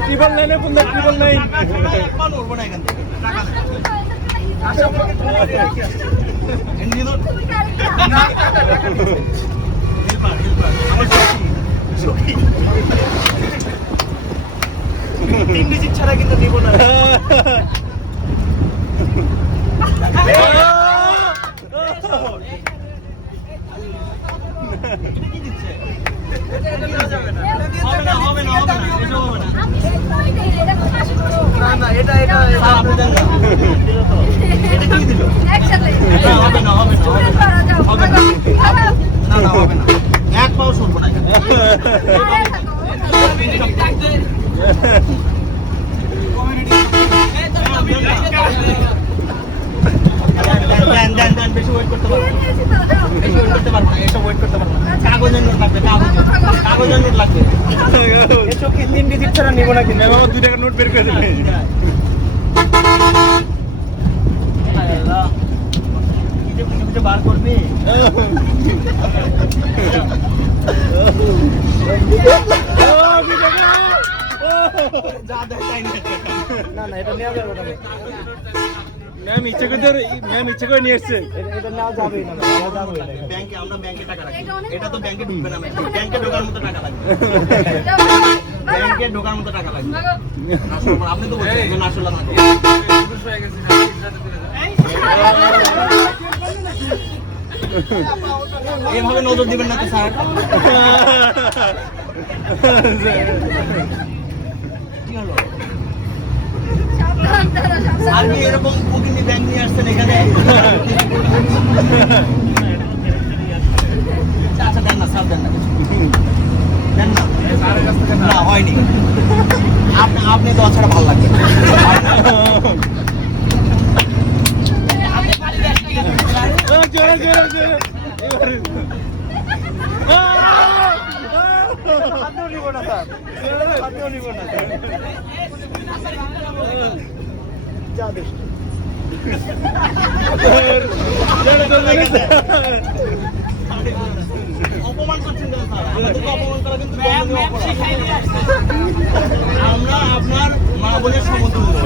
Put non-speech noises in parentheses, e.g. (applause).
Triple নাইনে phone দেয় triple nine একবার নড়বো না আমার তিন ডিজিট ছাড়া কিন্তু দিব না। কি দিচ্ছে হবে না (laughs) (laughs) (laughs) হবে না হবে না এসব হবে না না না এটা এটা স্যার আপনি দেন না এটা কি দিল না হবে না হবে না হবে না না না হবে না এক পাও শুনব না এখানে। দেন দেন দেন বেশি ওয়েট করতে পারব। বেশি ওয়েট করতে পারব না এসব ওয়েট করতে পারব না। কাগজের নোট লাগবে কাগজের কাগজের নোট লাগবে। এসব কি তিন ডিজিট ছাড়া নিব না কিন্তু। আমার দুই টাকার নোট বের করে দেবে বার করবি না না এটা নেওয়া যাবে না ম্যাম ইচ্ছে করে ম্যাম ইচ্ছে করে নিয়ে এসছে। এটা নেওয়া যাবেই না যাবে ব্যাংকে আমরা ব্যাংকে টাকা রাখি। এটা তো ব্যাংকে ঢুকবে না ব্যাংকে ঢোকার মতো টাকা লাগবে। ব্যাংকে ঢোকার মতো টাকা লাগবে। আসলে আপনি তো বলছেন আসলে না এভাবে নজর দিবেন না তো স্যার (laughs) কি হলো আর এরকম প্রকৃতি ব্যাংক নিয়ে আসছেন এখানে? আচ্ছা দেন না স্যার দেন না দেন না। না হয়নি। আপনি আপনি দেওয়া ছাড়া ভালো লাগবে জোরে জোরে জোরে এবারে নিব না স্যার নিব না দেশ আমরা আপনার মা বোনের সমতুল্য